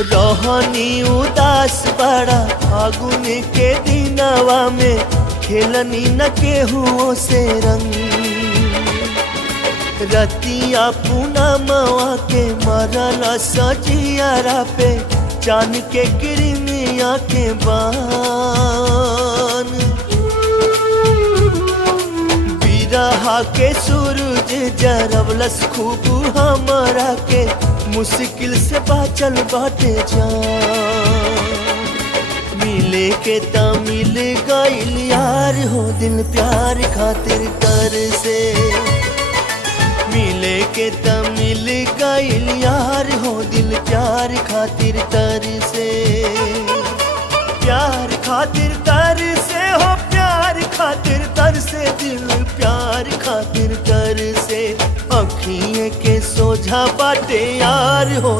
रहनी उदास बड़ा फागुन के दिनवा में खेलनी न केहुओं से रंग। रतिया पूनमवा के मरल सजियारा पे चान के किरमिया के बान। बिरहा के सूरज जरवलस खूब हमरा के मुश्किल से बाचल बाटे जान। मिले के त मिल गइल यार हो दिल प्यार खातिर तर से। मिले के त मिल गइल यार हो दिल प्यार खातिर तर से। प्यार खातिर तर से हो प्यार खातिर तर से दिल प्यार खातिर तर से। अखिए के सोझा बाटे यार हो